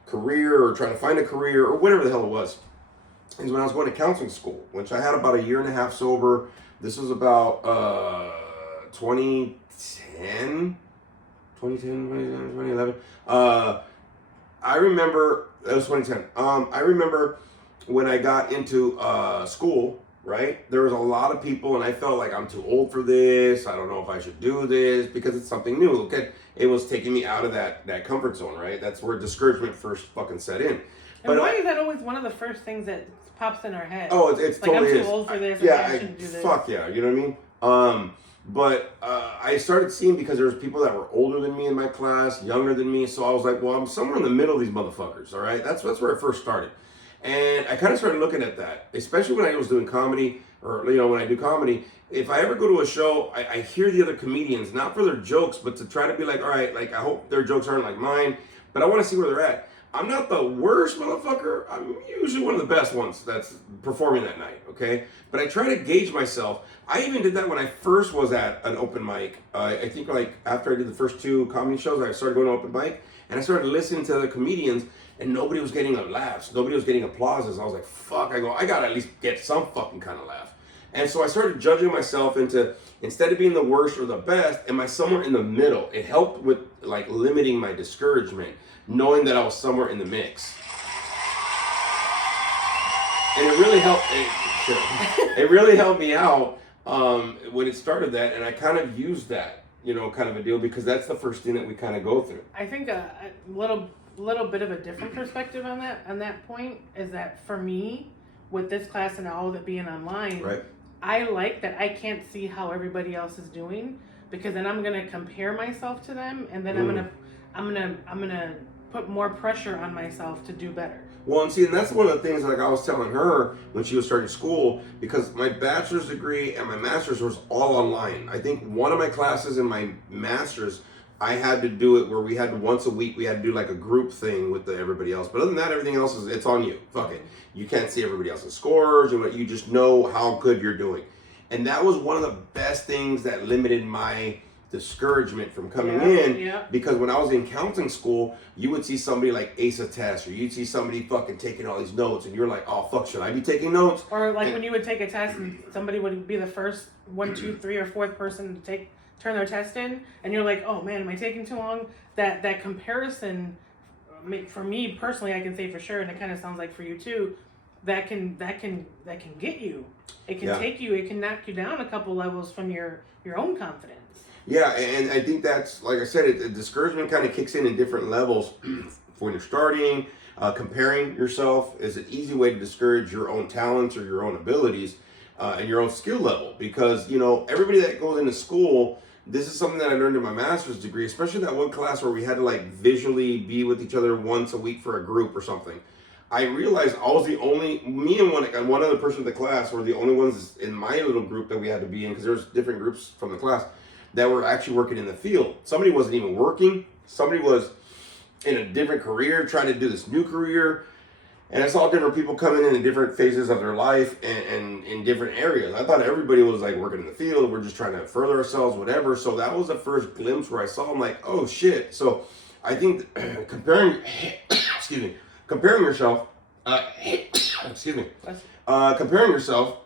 career or trying to find a career or whatever the hell it was, is when I was going to counseling school, which I had about a year and a half sober. This was about 2010, 2011. I remember, it was 2010. I remember when I got into school, right? There was a lot of people and I felt like I'm too old for this. I don't know if I should do this because it's something new. Okay. It was taking me out of that comfort zone, right? That's where discouragement first fucking set in. But why is that always one of the first things that pops in our head? Oh, it's like totally I'm too old for this. Yeah, I shouldn't do this. Fuck yeah, you know what I mean? But I started seeing because there was people that were older than me in my class, younger than me. So I was like, well, I'm somewhere in the middle of these motherfuckers. All right, that's where I first started, and I kind of started looking at that, especially when I was doing comedy or when I do comedy. If I ever go to a show, I hear the other comedians not for their jokes, but to try to be like, all right, I hope their jokes aren't like mine, but I want to see where they're at. I'm not the worst motherfucker. I'm usually one of the best ones that's performing that night, okay? But I try to gauge myself. I even did that when I first was at an open mic. I think after I did the first 2 comedy shows, I started going to open mic, and I started listening to the comedians, and nobody was getting laughs. Nobody was getting applauses. I was like, fuck, I gotta at least get some fucking kind of laugh. And so I started judging myself into, instead of being the worst or the best, am I somewhere in the middle? It helped with limiting my discouragement, knowing that I was somewhere in the mix. And it really helped. It really helped me out when it started that, and I kind of used that, kind of a deal, because that's the first thing that we kind of go through. I think a little bit of a different perspective on that point is that for me, with this class and all of it being online, right, I like that I can't see how everybody else is doing, because then I'm gonna compare myself to them, and then I'm gonna put more pressure on myself to do better. Well, and see, and that's one of the things I was telling her when she was starting school, because my bachelor's degree and my master's was all online. I think one of my classes in my master's, I had to do it where we had to, once a week, we had to do a group thing with everybody else. But other than that, everything else it's on you. Fuck it. You can't see everybody else's scores. You just know how good you're doing. And that was one of the best things that limited my discouragement from coming in. Because when I was in counseling school, you would see somebody ace a test, or you'd see somebody fucking taking all these notes, and you're like, oh fuck, should I be taking notes? Or when you would take a test and somebody would be the first 1, 2, 3, or 4th person to turn their test in, and you're like, oh man, am I taking too long? That comparison, for me personally, I can say for sure, and it kind of sounds like for you too, that can get you. It can take you. It can knock you down a couple levels from your own confidence. Yeah, and I think that's, like I said, discouragement kind of kicks in different levels. for when you're starting. Comparing yourself is an easy way to discourage your own talents or your own abilities and your own skill level, because everybody that goes into school, this is something that I learned in my master's degree, especially that one class where we had to like visually be with each other once a week for a group or something. I realized I was me and one other person in the class were the only ones in my little group that we had to be in, because there's different groups from the class that were actually working in the field. Somebody wasn't even working. Somebody was in a different career, trying to do this new career. And it's all different people coming in different phases of their life and in different areas. I thought everybody was like working in the field. We're just trying to further ourselves, whatever. So that was the first glimpse where I saw, I'm like, oh shit. So I think comparing yourself, comparing yourself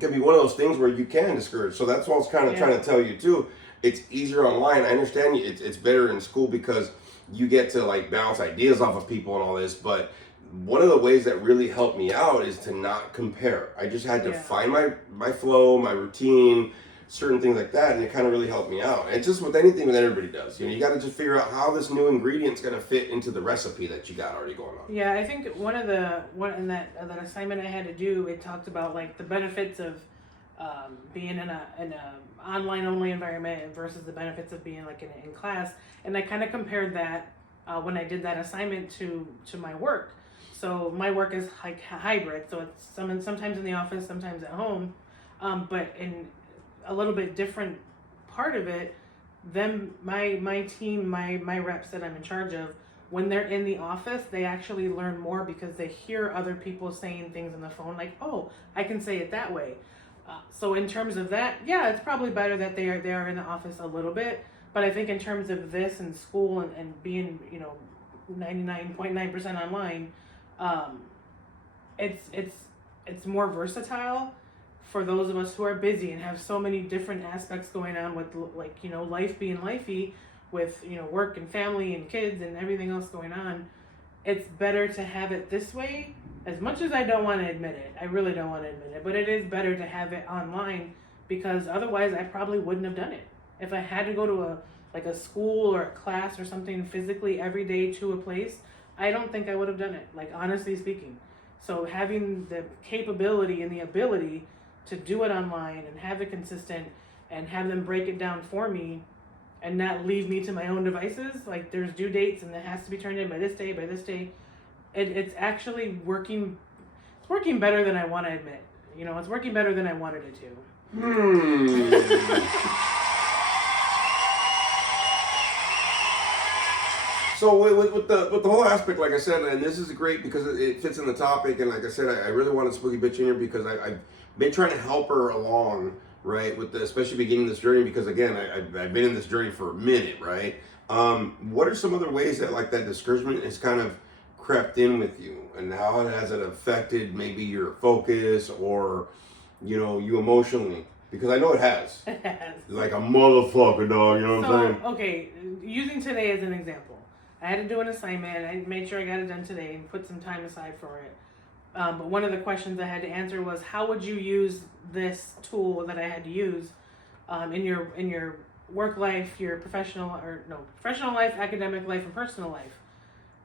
can be one of those things where you can discourage. So that's what I was kind of trying to tell you too. It's easier online. I understand it's better in school because you get to like bounce ideas off of people and all this, but one of the ways that really helped me out is to not compare. I just had to find my flow, my routine, certain things like that, and it kind of really helped me out. And it's just with anything that everybody does. You got to just figure out how this new ingredient's going to fit into the recipe that you got already going on. Yeah, I think one in that assignment I had to do, it talked about like the benefits of being in a online only environment versus the benefits of being like in class, and I kind of compared that when I did that assignment to my work. So my work is like hybrid, so it's sometimes in the office, sometimes at home, but in a little bit different part of it, my team, my reps that I'm in charge of, when they're in the office, they actually learn more because they hear other people saying things on the phone like, oh, I can say it that way. So in terms of that, yeah, it's probably better that they are in the office a little bit, but I think in terms of this and school and being 99.9% online, it's more versatile for those of us who are busy and have so many different aspects going on with life being lifey with work and family and kids and everything else going on. It's better to have it this way, as much as I don't want to admit it. I really don't want to admit it, but it is better to have it online, because otherwise I probably wouldn't have done it. If I had to go to a school or a class or something physically every day to a place, I don't think I would have done it, like honestly speaking. So having the capability and the ability to do it online and have it consistent and have them break it down for me and not leave me to my own devices, like there's due dates and it has to be turned in by this day, it's actually working. It's working better than I want to admit. It's working better than I wanted it to. So with the whole aspect, like I said, and this is great because it fits in the topic, and like I said, I really wanted Spooky Bitch in here because I've been trying to help her along, right, with especially beginning this journey, because again, I've been in this journey for a minute, right? What are some other ways that like that discouragement has kind of crept in with you, and how has it affected maybe your focus or you emotionally? Because I know it has. It has. Like a motherfucker, dog. You know what I'm saying? Okay, using today as an example. I had to do an assignment. I made sure I got it done today and put some time aside for it. But one of the questions I had to answer was, how would you use this tool that I had to use in your work life, your professional life, academic life, and personal life?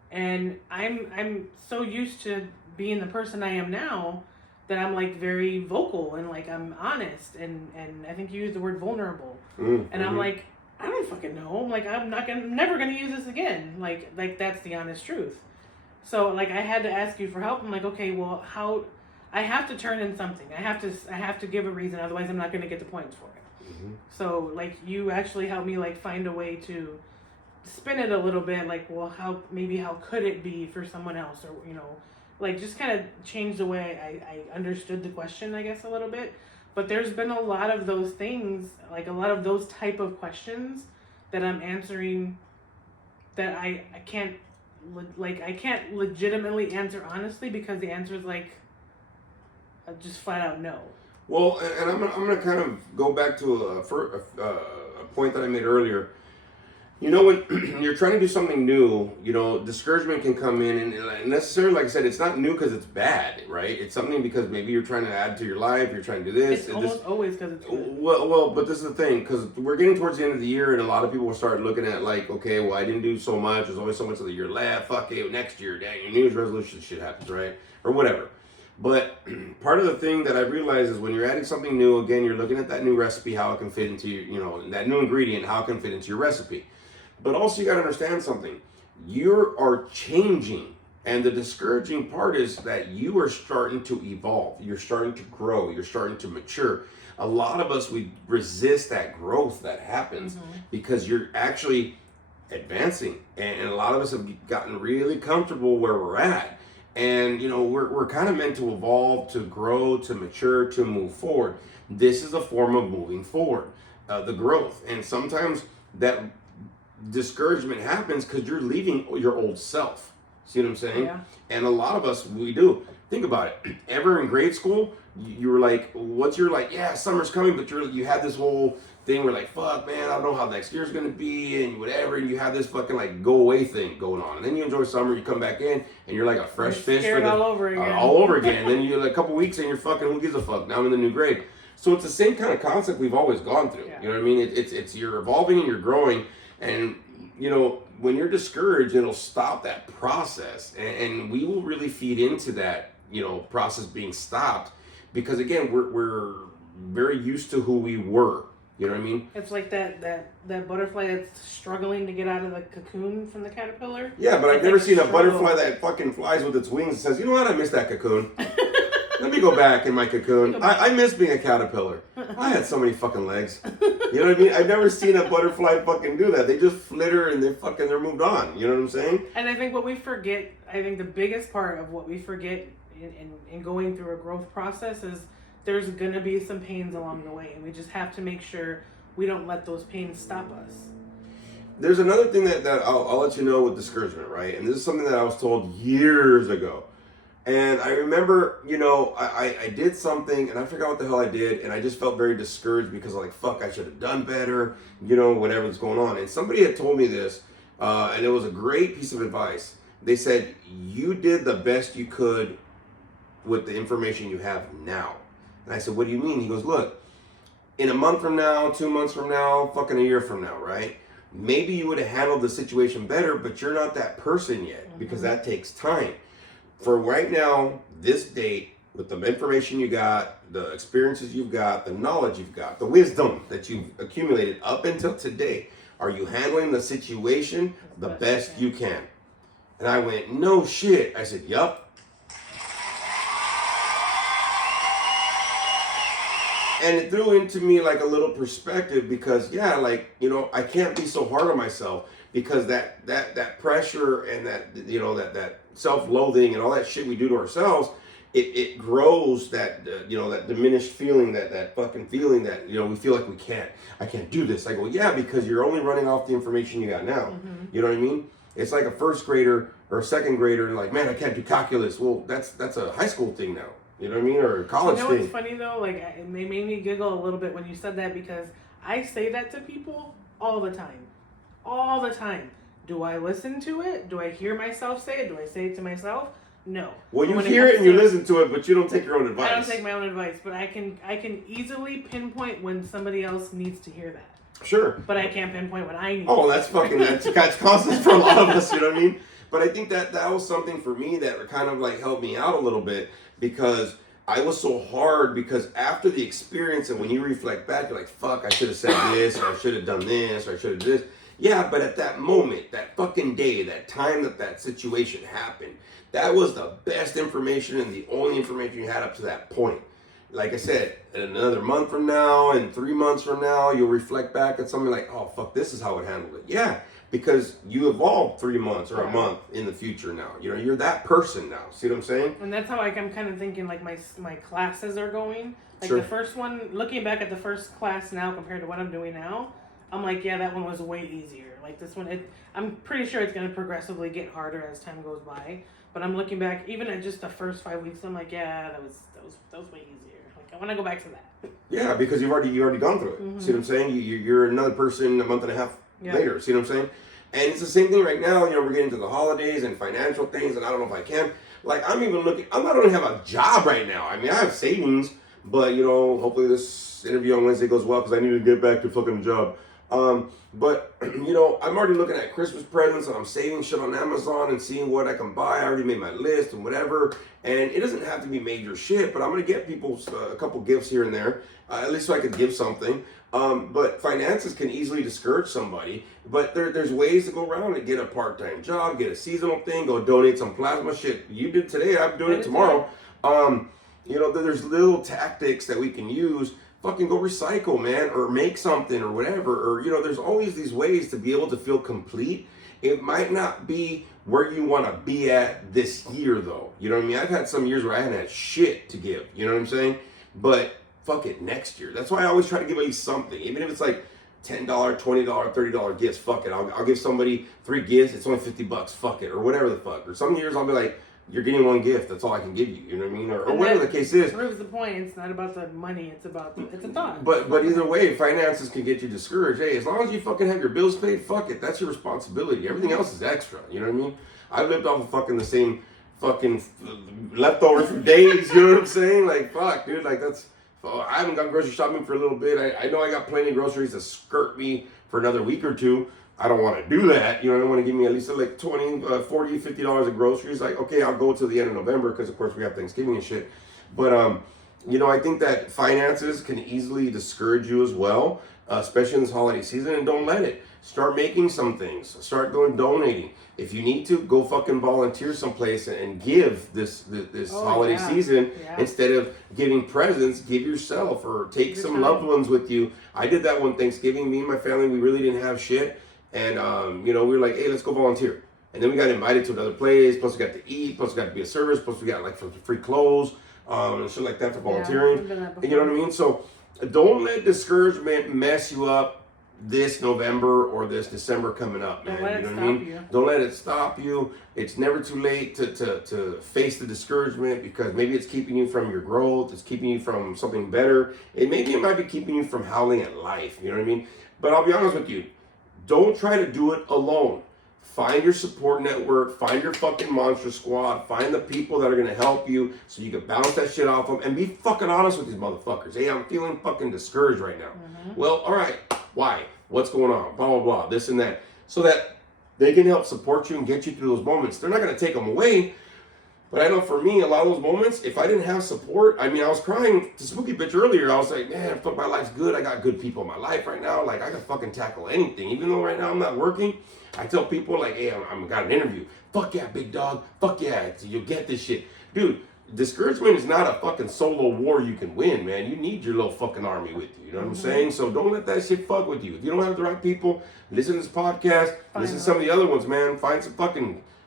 And I'm so used to being the person I am now that I'm like very vocal and like I'm honest and I think you used the word vulnerable. And I'm like, I don't fucking know. Like I'm never gonna use this again. Like that's the honest truth. So like I had to ask you for help. I'm like, okay, well, how? I have to turn in something. I have to give a reason. Otherwise, I'm not gonna get the points for it. So like you actually helped me like find a way to spin it a little bit. Like, well, how could it be for someone else, or like just kind of change the way I understood the question, I guess, a little bit. But there's been a lot of those things, like a lot of those type of questions that I'm answering that I can't legitimately answer honestly, because the answer is like just flat out no. Well, and I'm gonna kind of go back to a point that I made earlier. You know, when you're trying to do something new, you know, discouragement can come in, and necessarily, like I said, it's not new because it's bad, right? It's something because maybe you're trying to add to your life, you're trying to do this. It's almost always because it's good. Well, but this is the thing, because we're getting towards the end of the year, and a lot of people will start looking at like, okay, well, I didn't do so much. There's only so much of the year left. Fuck it, next year, dang, your New Year's resolution shit happens, right? Or whatever. But part of the thing that I realized is when you're adding something new, again, you're looking at that new recipe, how it can fit into your, you know, that new ingredient, how it can fit into your recipe. But also you got to understand something. You are changing. And the discouraging part is that you are starting to evolve. You're starting to grow. You're starting to mature. A lot of us, we resist that growth that happens because you're actually advancing. And a lot of us have gotten really comfortable where we're at. And, you know, we're kind of meant to evolve, to grow, to mature, to move forward. This is a form of moving forward, the growth. And sometimes that discouragement happens because you're leaving your old self. See what I'm saying? Yeah. And a lot of us, we do. Think about it. Ever in grade school, you were like, what's your like, yeah, summer's coming, but you had this whole thing where like, fuck, man, I don't know how next year's going to be and whatever. And you have this fucking like go away thing going on. And then you enjoy summer, you come back in and you're like a fresh fish. All over again. All over again. And then you're like a couple weeks and you're fucking, who gives a fuck? Now I'm in the new grade. So it's the same kind of concept we've always gone through. Yeah. You know what I mean? It's you're evolving and you're growing. And, you know, when you're discouraged, it'll stop that process. And we will really feed into that, you know, process being stopped. Because, again, we're very used to who we were. You know what I mean? It's like that butterfly that's struggling to get out of the cocoon from the caterpillar. Yeah, but I've It's never like seen a struggle. butterfly that fucking flies with its wings and says, you know what, I miss that cocoon. Let me go back in my cocoon. I miss being a caterpillar. I had so many fucking legs. You know what I mean? I've never seen a butterfly fucking do that. They just flitter and they're moved on. You know what I'm saying? And I think what we forget, I think the biggest part of what we forget in going through a growth process is there's going to be some pains along the way. And we just have to make sure we don't let those pains stop us. There's another thing that I'll let you know with discouragement, right? And this is something that I was told years ago. And I remember, you know, I did something and I forgot what the hell I did. And I just felt very discouraged because like, fuck, I should have done better, you know, whatever's going on. And somebody had told me this, and it was a great piece of advice. They said, you did the best you could with the information you have now. And I said, what do you mean? He goes, look, in a month from now, 2 months from now, fucking a year from now, right? Maybe you would have handled the situation better, but you're not that person yet because that takes time. For right now, this date, with the information you got, the experiences you've got, the knowledge you've got, the wisdom that you've accumulated up until today, are you handling the situation the best you can? And I went, no shit. I said, yup. And it threw into me like a little perspective because, yeah, like, you know, I can't be so hard on myself because that pressure and that, you know, that self-loathing and all that shit we do to ourselves, it grows that, you know, that diminished feeling, that fucking feeling that, you know, we feel like I can't do this. I go, yeah, because you're only running off the information you got now. You know what I mean? It's like a first grader or a second grader, like, man, I can't do calculus. Well, that's a high school thing now. You know what I mean? Or a college thing. You know what's funny though? Like, it made me giggle a little bit when you said that because I say that to people all the time. All the time. Do I listen to it? Do I hear myself say it? Do I say it to myself? No. Well, you hear it and you listen to it, but you don't take your own advice. I don't take my own advice, but I can easily pinpoint when somebody else needs to hear that. Sure. But I can't pinpoint when I need Oh, to that's fucking, that's constant for a lot of us, you know what I mean? But I think that was something for me that kind of like helped me out a little bit because I was so hard because after the experience and when you reflect back, you're like, fuck, I should have said this or I should have done this or I should have done this. Yeah, but at that moment, that fucking day, that time that situation happened, that was the best information and the only information you had up to that point. Like I said, another month from now and 3 months from now, you'll reflect back at something like, oh, fuck, this is how it handled it. Yeah, because you evolved 3 months or a month in the future now. You know, you're that person now. See what I'm saying? And that's how I'm kind of thinking like my classes are going. Like Sure. the first one, looking back at the first class now compared to what I'm doing now, I'm like, yeah, that one was way easier. Like this one, I'm pretty sure it's going to progressively get harder as time goes by. But I'm looking back, even at just the first 5 weeks, I'm like, yeah, that was way easier. Like I want to go back to that. Yeah, because you've already gone through it. See what I'm saying? You're another person a month and a half later. See what I'm saying? And it's the same thing right now. You know, we're getting to the holidays and financial things, and I don't know if I can. Like, I'm even looking. I'm not going to have a job right now. I mean, I have savings, but you know, hopefully this interview on Wednesday goes well because I need to get back to fucking job. But you know, I'm already looking at Christmas presents and I'm saving shit on Amazon and seeing what I can buy. I already made my list and whatever. And it doesn't have to be major shit, but I'm gonna get people a couple gifts here and there, at least so I could give something. But finances can easily discourage somebody. But there's ways to go around it. Get a part-time job, get a seasonal thing, go donate some plasma shit. You did today, I'm doing it tomorrow. You know, there's little tactics that we can use. Fucking go recycle, man, or make something or whatever. Or, you know, there's always these ways to be able to feel complete. It might not be where you want to be at this year, though. You know what I mean? I've had some years where I hadn't had shit to give. You know what I'm saying? But fuck it, next year. That's why I always try to give at least something. Even if it's like $10, $20, $30 gifts, fuck it. I'll give somebody 3 gifts. It's only $50. Fuck it. Or whatever the fuck. Or some years I'll be like, you're getting 1 gift. That's all I can give you. You know what I mean? Or whatever the case is. Proves the point. It's not about the money. It's about it's a thought. But either way, finances can get you discouraged. Hey, as long as you fucking have your bills paid, fuck it. That's your responsibility. Everything else is extra. You know what I mean? I lived off of fucking the same fucking leftovers from days. You know what I'm saying? Like, fuck, dude. Like, that's. I haven't gone grocery shopping for a little bit. I know I got plenty of groceries to skirt me for another week or two. I don't want to do that. You know, I don't want to give me at least like $20, $40, $50 of groceries. Like, okay, I'll go till the end of November because, of course, we have Thanksgiving and shit. But, you know, I think that finances can easily discourage you as well, especially in this holiday season, and don't let it. Start making some things. Start donating. If you need to, go fucking volunteer someplace and give this holiday season. Instead of giving presents, give yourself or take some loved ones with you. I did that one Thanksgiving. Me and my family, we really didn't have shit. And, you know, we were like, hey, let's go volunteer. And then we got invited to another place. Plus, we got to eat. Plus, we got to be a service. Plus, we got, like, free clothes and shit like that for volunteering. And you know what I mean? So, don't let discouragement mess you up this November or this December coming up, man. Don't let you it know what I stop mean? you. Don't let it stop you. It's never too late to face the discouragement because maybe it's keeping you from your growth. It's keeping you from something better. Maybe it might be keeping you from howling at life. You know what I mean? But I'll be honest with you. Don't try to do it alone. Find your support network. Find your fucking monster squad. Find the people that are going to help you so you can bounce that shit off them and be fucking honest with these motherfuckers. Hey, I'm feeling fucking discouraged right now. Well, all right. Why? What's going on? Blah, blah, blah. This and that. So that they can help support you and get you through those moments. They're not going to take them away. But I know for me, a lot of those moments, if I didn't have support, I mean, I was crying to Spooky Bitch earlier. I was like, man, fuck, my life's good. I got good people in my life right now. Like, I can fucking tackle anything. Even though right now I'm not working, I tell people, like, hey, I'm got an interview. Fuck yeah, big dog. Fuck yeah, you'll get this shit. Dude, discouragement is not a fucking solo war you can win, man. You need your little fucking army with you. You know what I'm saying? So don't let that shit fuck with you. If you don't have the right people, listen to this podcast. Listen to some of the other ones, man. Find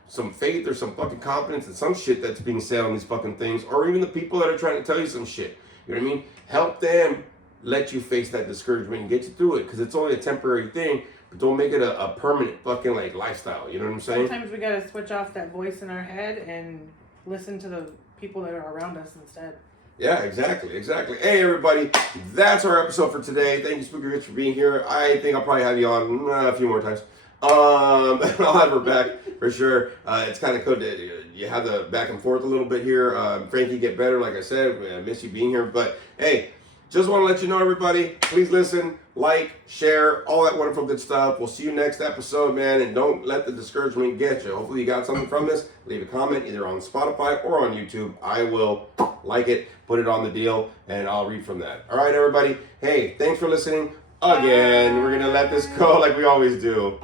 some faith or some fucking confidence in some shit that's being said on these fucking things, or even the people that are trying to tell you some shit. You know what I mean? Help them let you face that discouragement and get you through it, because it's only a temporary thing, but don't make it a permanent fucking like lifestyle. You know what I'm saying? Sometimes we gotta switch off that voice in our head and listen to the people that are around us instead. Yeah, exactly. Hey, everybody, that's our episode for today. Thank you, Spooky Rich, for being here. I think I'll probably have you on a few more times. I'll have her back for sure. It's kind of cool that you have the back and forth a little bit here. Frankie, get better. Like I said, I miss you being here. But hey, just want to let you know, everybody, please listen, like, share, all that wonderful good stuff. We'll see you next episode, man. And don't let the discouragement get you. Hopefully you got something from this. Leave a comment either on Spotify or on YouTube. I will like it, put it on the deal, and I'll read from that. All right, everybody. Hey, thanks for listening. Again, we're going to let this go like we always do.